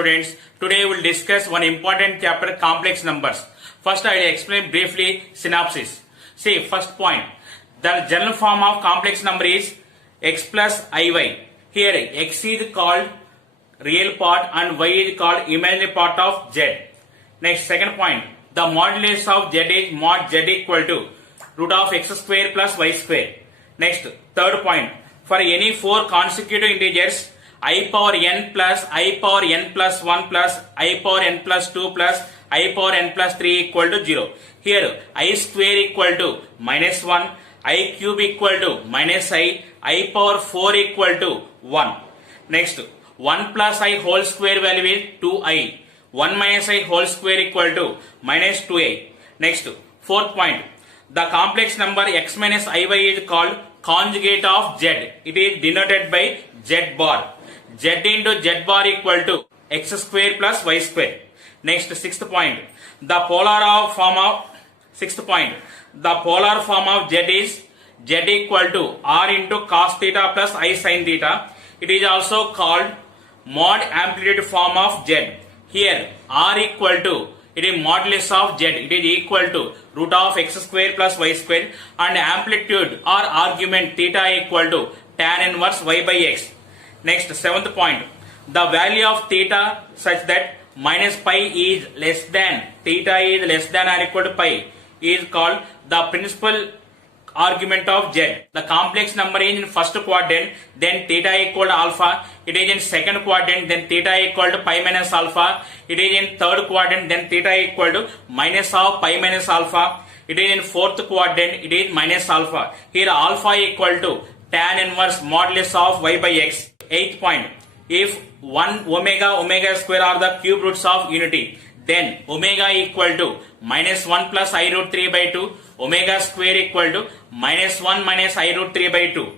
students. Today we will discuss one important chapter, complex numbers. First I will explain briefly synopsis. See, first point. The general form of complex number is x plus iy. Here x is called real part and y is called imaginary part of z. Next, second point. The modulus of z is mod z equal to root of x square plus y square. Next, third point. For any four consecutive integers I power n plus I power n plus 1 plus I power n plus 2 plus I power n plus 3 equal to 0. Here I square equal to minus 1, I cube equal to minus I power 4 equal to 1. Next, 1 plus I whole square value is 2i. 1 minus I whole square equal to minus 2i. Next, fourth point. The complex number x minus iy is called conjugate of z. It is denoted by z bar. Z into z bar equal to x square plus y square. Next, sixth point. The polar form of z is z equal to r into cos theta plus I sin theta. It is also called mod amplitude form of z. Here r equal to, it is modulus of z, it is equal to root of x square plus y square, and amplitude or argument theta equal to tan inverse y by x. Next, seventh point. The value of theta such that minus pi is less than, theta is less than or equal to pi is called the principal argument of z. The complex number is in first quadrant, then theta equal to alpha. It is in second quadrant, then theta equal to pi minus alpha. It is in third quadrant, then theta equal to minus of pi minus alpha. It is in fourth quadrant, it is minus alpha. Here alpha equal to tan inverse modulus of y by x. Eighth point. If 1 omega square are the cube roots of unity, then omega equal to minus 1 plus I root 3 by 2, omega square equal to minus 1 minus I root 3 by 2.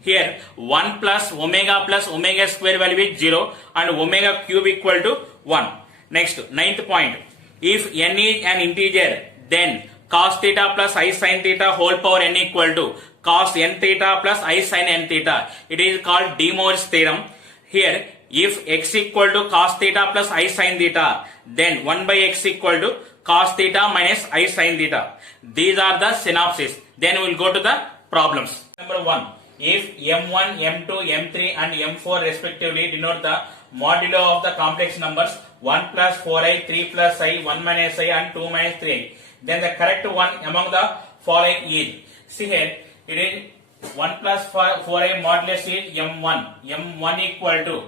Here 1 plus omega square value is 0 and omega cube equal to 1. Next, ninth point. If n is an integer, then cos theta plus I sin theta whole power n equal to cos n theta plus I sin n theta. It is called De Moivre's theorem. Here, if x equal to cos theta plus I sin theta, then 1 by x equal to cos theta minus I sin theta. These are the synopsis. Then we will go to the problems. Number 1. If m1, m2, m3 and m4 respectively denote the modulo of the complex numbers 1 plus 4i, 3 plus I, 1 minus I and 2 minus 3i, then the correct one among the following is, see here, it is 1 plus 4i modulus is m1. m1 equal to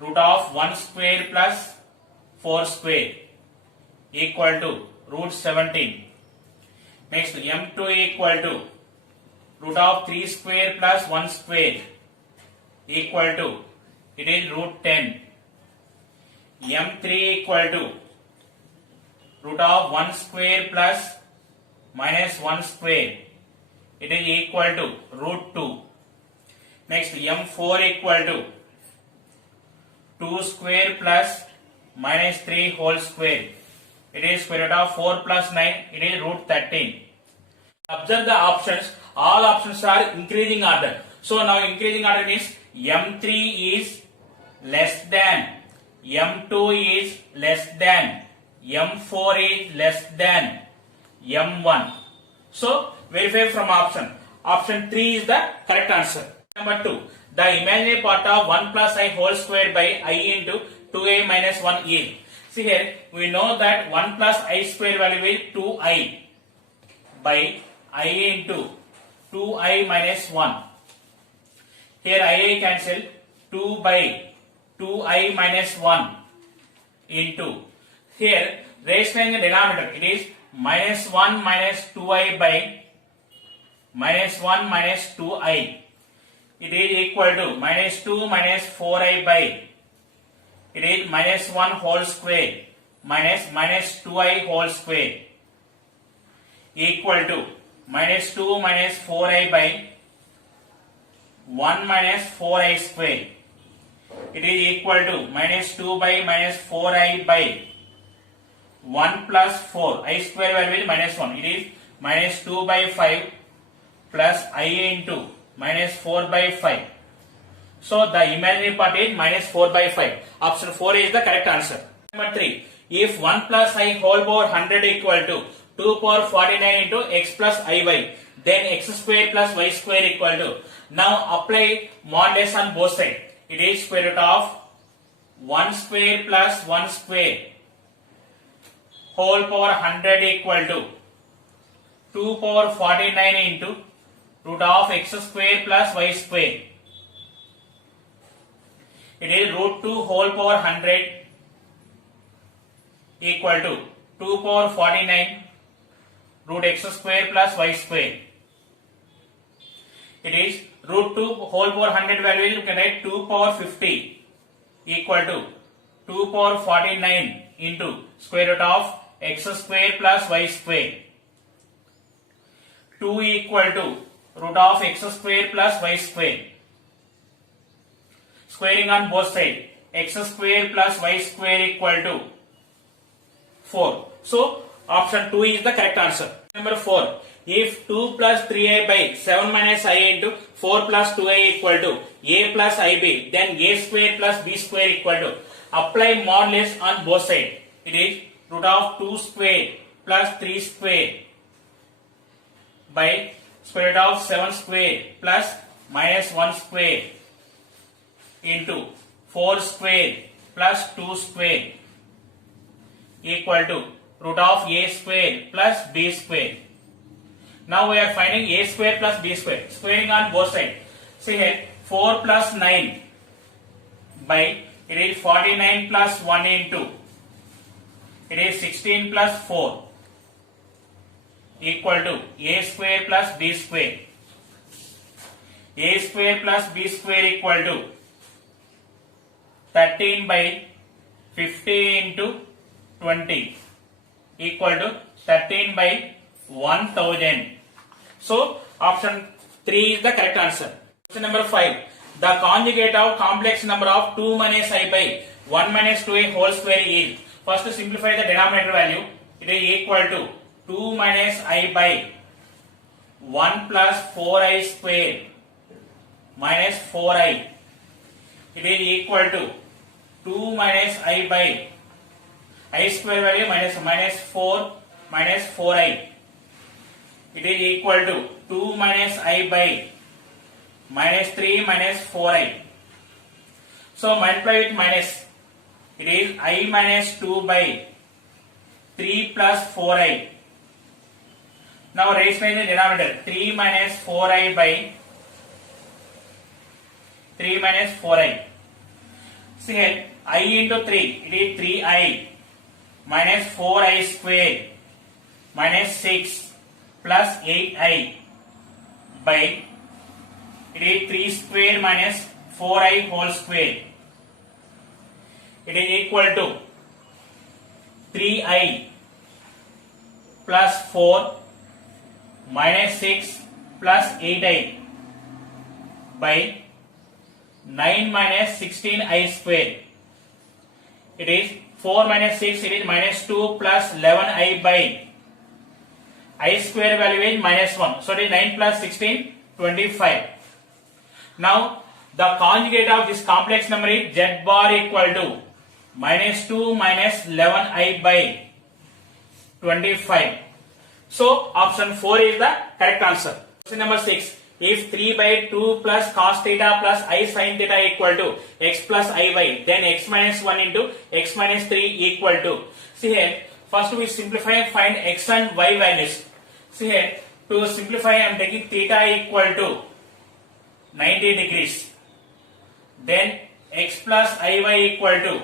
root of 1 square plus 4 square equal to root 17. Next, m2 equal to root of 3 square plus 1 square equal to, it is root 10. m3 equal to root of 1 square plus minus 1 square, it is equal to root 2. Next, m4 equal to 2 square plus minus 3 whole square, it is square root of 4 plus 9, it is root 13. Observe the options. All options are increasing order. So now increasing order means m3 is less than, m2 is less than, m4 is less than, m1. So verify from option. Option 3 is the correct answer. Number 2. The imaginary part of 1 plus I whole square by I into 2i minus 1 is. See here, we know that 1 plus I square value is 2i by I into 2i minus 1. Here I cancel, 2 by 2i minus 1 into, here rationalizing the denominator, it is minus 1 minus 2i by minus 1 minus 2i. It is equal to minus 2 minus 4i by, it is minus 1 whole square minus 2i whole square equal to minus 2 minus 4i by 1 minus 4i square. It is equal to minus 2 by minus 4i by 1 plus 4. I square value is minus 1. It is minus 2 by 5 plus I into minus 4 by 5. So the imaginary part is minus 4 by 5. Option 4 is the correct answer. Number 3. If 1 plus I whole power 100 equal to 2 power 49 into x plus iy, then x square plus y square equal to. Now apply modulus on both sides. It is square root of 1 square plus 1 square whole power 100 equal to 2 power 49 into root of x square plus y square. It is root 2 whole power 100 equal to 2 power 49 root x square plus y square. It is root 2 whole power 100 value, you can write 2 power 50 equal to 2 power 49 into square root of x square plus y square. 2 equal to root of x square plus y square. Squaring on both sides, x square plus y square equal to 4. So option 2 is the correct answer. Number 4. If 2 plus 3i by 7 minus I into 4 plus 2i equal to a plus ib, then a square plus b square equal to. Apply modulus on both sides. It is root of 2 square plus 3 square by square root of 7 square plus minus 1 square into 4 square plus 2 square equal to root of a square plus b square. Now we are finding a square plus b square. Squaring on both sides. See here, 4 plus 9 by, it is 49 plus 1 into, it is 16 plus 4 equal to a square plus b square. A square plus b square equal to 13 by 50 into 20 equal to 13 by 1000. So option 3 is the correct answer. Question number 5. The conjugate of complex number of 2 minus I by 1 minus 2i whole square is. First to simplify the denominator value. It is equal to 2 minus I by 1 plus 4i square minus 4i. It is equal to 2 minus I by I square value minus 4 minus 4i. It is equal to 2 minus I by minus 3 minus 4i. So multiply with minus. It is I minus 2 by 3 plus 4i. Now rationalize the denominator. 3 minus 4i by 3 minus 4i. See here, I into 3. It is 3i minus 4i square minus 6 plus 8i by, it is 3 square minus 4i whole square. It is equal to 3i plus 4 minus 6 plus 8i by 9 minus 16i square. It is 4 minus 6, it is minus 2 plus 11i by I square value is minus 1. So it is 9 plus 16, 25. Now the conjugate of this complex number is z bar equal to minus 2 minus 11i by 25. So option 4 is the correct answer. Question number 6. If 3 by 2 plus cos theta plus I sin theta equal to x plus iy, then x minus 1 into x minus 3 equal to. See here, first we simplify and find x and y values. See here, to simplify I am taking theta equal to 90 degrees. Then x plus iy equal to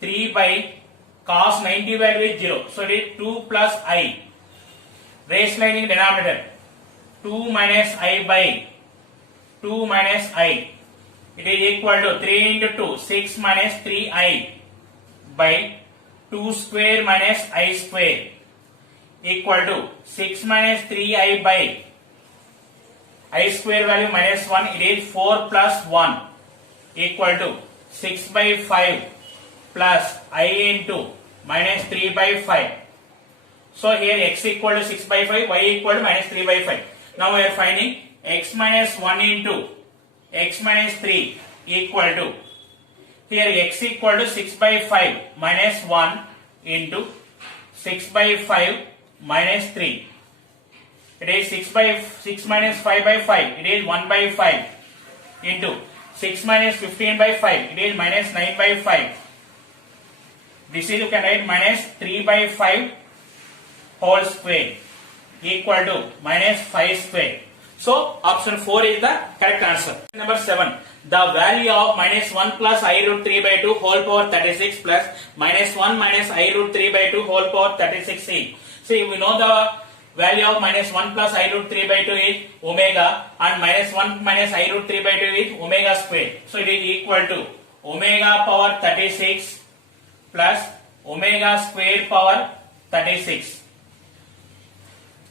3 by cos 90 value is 0. So it is 2 plus I. Rationalizing denominator. 2 minus I by 2 minus I. It is equal to 3 into 2. 6 minus 3I by 2 square minus I square equal to 6 minus 3I by I square value minus 1. It is 4 plus 1 equal to 6 by 5 plus I into minus 3 by 5. So here x equal to 6 by 5, y equal to minus 3 by 5. Now we are finding x minus 1 into x minus 3 equal to, here x equal to 6 by 5 minus 1 into 6 by 5 minus 3. It is 6 minus 5 by 5. It is 1 by 5 into 6 minus 15 by 5. It is minus 9 by 5. This is, you can write, minus 3 by 5 whole square equal to minus 5 square. So option 4 is the correct answer. Number 7. The value of minus 1 plus I root 3 by 2 whole power 36 plus minus 1 minus I root 3 by 2 whole power 36 is. See, we know the value of minus 1 plus I root 3 by 2 is omega, and minus 1 minus I root 3 by 2 is omega square. So it is equal to omega power 36 plus omega square power 36.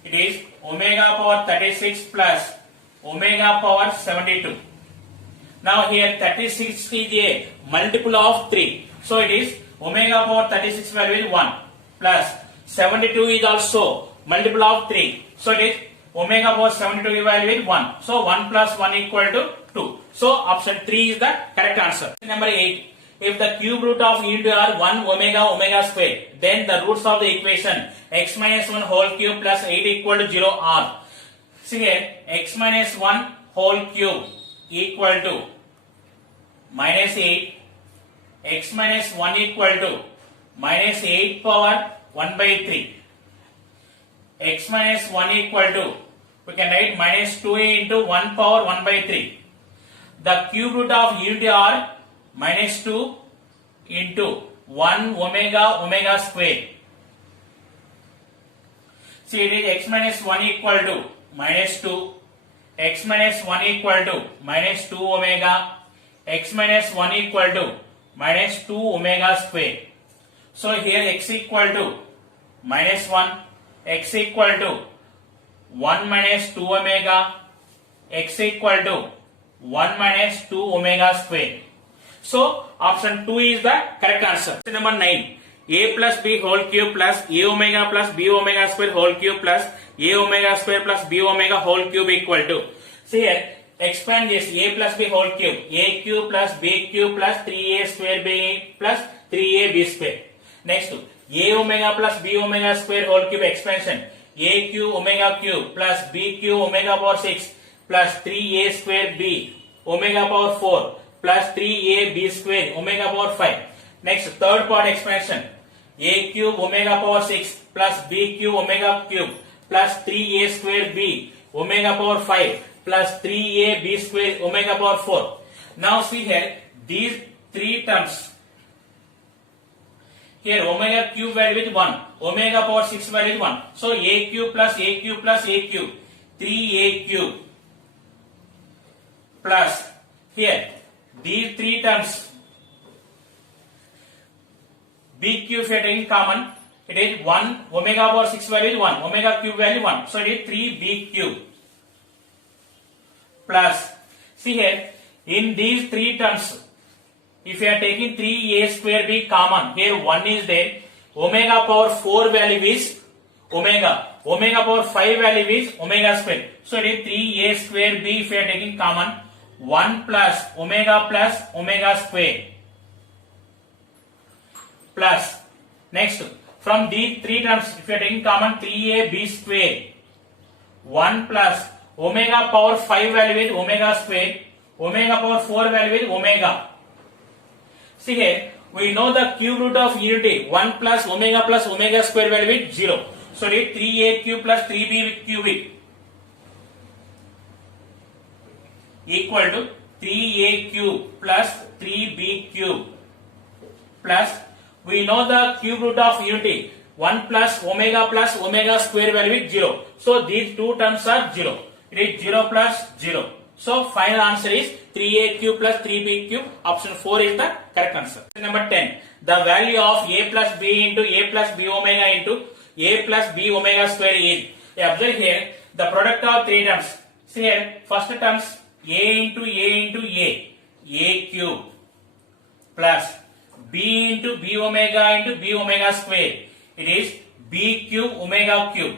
It is omega power 36 plus omega power 72. Now here 36 is a multiple of 3. So it is omega power 36 value is 1 plus 72 is also multiple of 3. So it is omega power 72 value is 1. So 1 plus 1 equal to 2. So option 3 is the correct answer. Number 8. If the cube root of unity are 1 omega square, then the roots of the equation x minus 1 whole cube plus 8 equal to 0 are. See here, x minus 1 whole cube equal to minus 8, x minus 1 equal to minus 8 power 1 by 3, x minus 1 equal to, we can write, minus 2 into 1 power 1 by 3. The cube root of unity are minus 2 into 1 omega square. See, it is x minus 1 equal to minus 2, x minus 1 equal to minus 2 omega, x minus 1 equal to minus 2 omega square. So here x equal to minus 1, x equal to 1 minus 2 omega, x equal to 1 minus 2 omega square. So option 2 is the correct answer. Number 9. A plus b whole cube plus a omega plus b omega square whole cube plus a omega square plus b omega whole cube equal to. See here, expand this a plus b whole cube. A cube plus b cube plus 3a square b plus 3ab square. Next, a omega plus b omega square whole cube expansion. A cube omega cube plus b cube omega power 6 plus 3a square b omega power 4 plus 3ab square omega power 5. Next, third part expansion. A cube omega power 6 plus b cube omega cube plus 3a square b omega power 5 plus 3ab square omega power 4. Now see here, these three terms. Here omega cube value is 1, omega power 6 value is 1. So a cube plus a cube plus a cube, 3a cube plus, here these three terms, b cube if you are taking common, it is 1, omega power 6 value is 1, omega cube value 1. So it is 3b cube plus, see here, in these three terms, if you are taking 3a square b common, here 1 is there, omega power 4 value is omega, omega power 5 value is omega square. So it is 3a square b if you are taking common, 1 plus omega square plus, next, from these three terms, if you are taking common, 3ab square, 1 plus omega power 5 value is omega square, omega power 4 value is omega. See here, we know the cube root of unity, 1 plus omega square value is 0. So it is 3a cube plus 3b cubic equal to 3a cube plus 3b cube plus, we know the cube root of unity, 1 plus omega square value is 0. So these two terms are 0. It is 0 plus 0. So final answer is 3a cube plus 3b cube. Option 4 is the correct answer. Number 10. The value of a plus b into a plus b omega into a plus b omega square is. Observe here the product of three terms. See here, first terms a into a cube plus b into b omega square. It is b cube omega cube.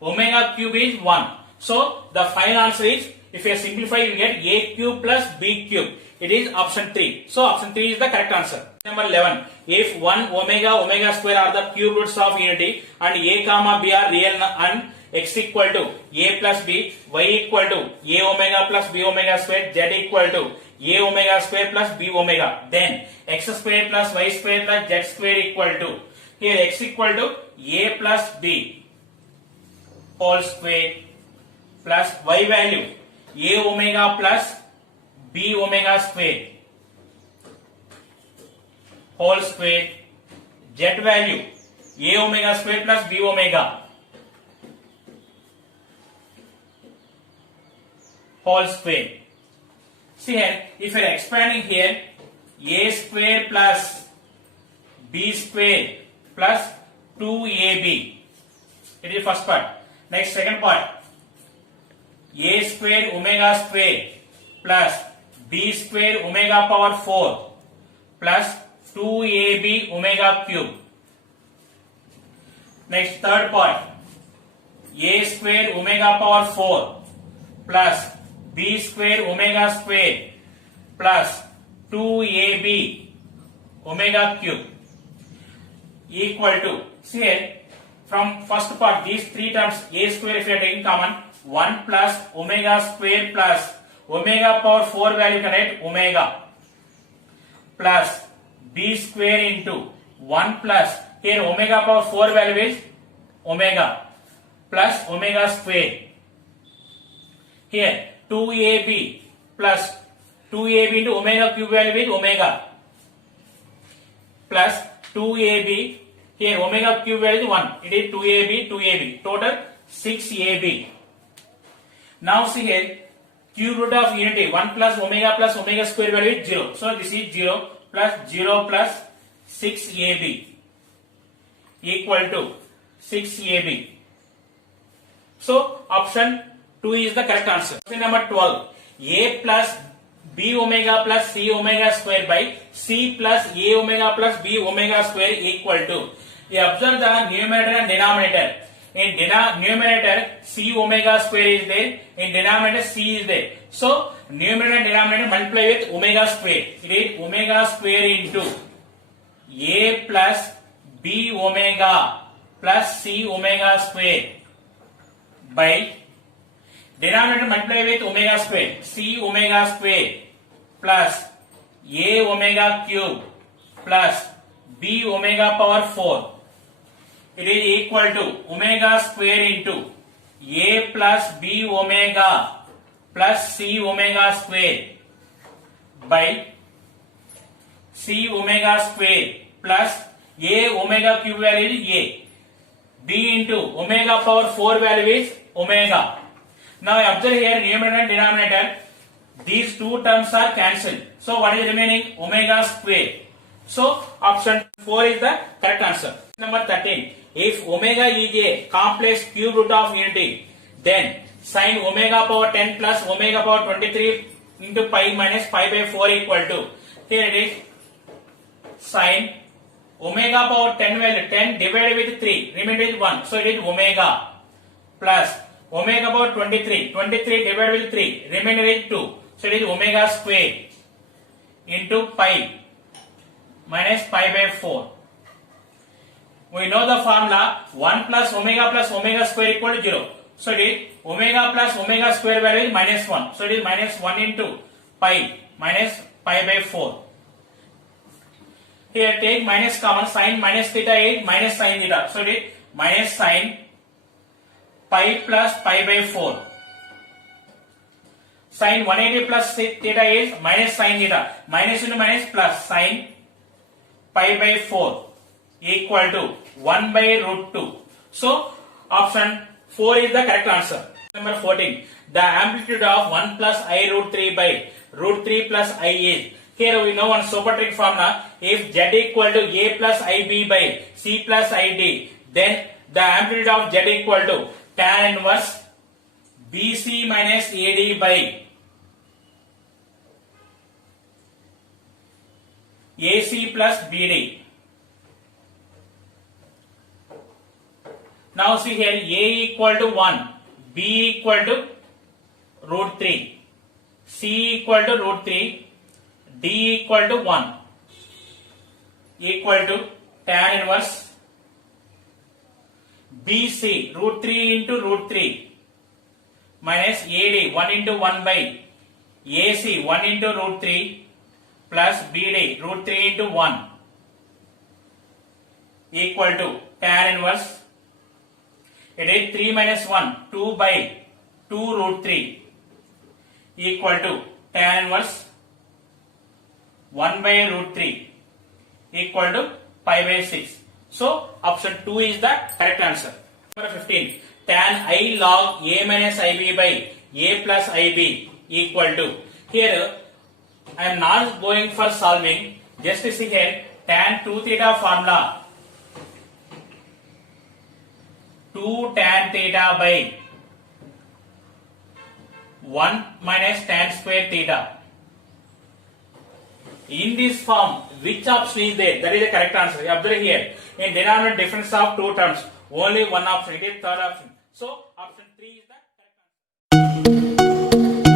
Omega cube is 1. So the final answer is If you simplify, you get a cube plus b cube. It is option 3. So option 3 is the correct answer. Number 11. If 1 omega omega square are the cube roots of unity and a comma b are real and x equal to a plus b, y equal to a omega plus b omega square, z equal to a omega square plus b omega, then x square plus y square plus z square equal to, here x equal to a plus b whole square plus y value a omega plus b omega square whole square, z value a omega square plus b omega whole square. See here, if you are expanding here, a square plus b square plus 2ab. It is first part. Next, second part. A square omega square plus b square omega power 4 plus 2ab omega cube. Next, third part. A square omega power 4 plus b square omega square plus 2ab omega cube equal to, see here, from first part these three terms a square if you are taking common, 1 plus omega square plus omega power 4 value can write omega plus b square into 1 plus, here omega power 4 value is omega plus omega square, here 2ab plus 2ab into omega cube value is omega plus 2ab, here omega cube value is 1, it is 2ab, total 6ab. Now see here, cube root of unity 1 plus omega square value is 0. So this is 0 plus 6ab equal to 6ab. So option 2 is the correct answer. Question number 12. A plus b omega plus c omega square by c plus a omega plus b omega square equal to. You observe the numerator and denominator. In numerator c omega square is there, in denominator c is there. So numerator and denominator multiply with omega square. It is omega square into a plus b omega plus c omega square by denominator multiply with omega square, c omega square plus a omega cube plus b omega power 4. It is equal to omega square into a plus b omega plus c omega square by c omega square plus a omega cube value is a, b into omega power 4 value is omega. Now observe here numerator and denominator, these two terms are cancelled. So what is remaining? Omega square. So option 4 is the correct answer. Number 13. If omega is a complex cube root of unity, then sin omega power 10 plus omega power 23 into pi minus pi by 4 equal to, here it is sin omega power 10 value 10 divided with 3, remainder is 1. So it is omega plus omega power 23 divided with 3, remainder is 2. So it is omega square into pi minus pi by 4. We know the formula 1 plus omega square equal to 0. So it is omega plus omega square value is minus 1. So it is minus 1 into pi minus pi by 4. Here take minus common, sin minus theta is minus sin theta. So it is minus sin pi plus pi by 4. Sin 180 plus theta is minus sin theta. Minus into minus plus sin pi by 4 equal to 1 by root 2. So option 4 is the correct answer. Number 14. The amplitude of 1 plus I root 3 by root 3 plus I is. Here we know one super trick formula. If z equal to a plus ib by c plus id, then the amplitude of z equal to tan inverse bc minus ad by ac plus bd. Now see here, a equal to 1, b equal to root 3, C equal to root 3, D equal to 1 equal to tan inverse BC root 3 into root 3 minus AD 1 into 1 by AC 1 into root 3 plus BD root 3 into 1 equal to tan inverse, it is 3 minus 1, 2 by 2 root 3 equal to tan inverse 1 by root 3 equal to pi by 6. So option 2 is the correct answer. Number 15, tan I log A minus IB by A plus IB equal to, here I am not going for solving, just see here tan 2 theta formula, 2 tan theta by 1 minus tan square theta. In this form, which option is there? That is the correct answer. Observe here. In denominator difference of two terms, only one option. It is third option. So option 3 is the correct answer.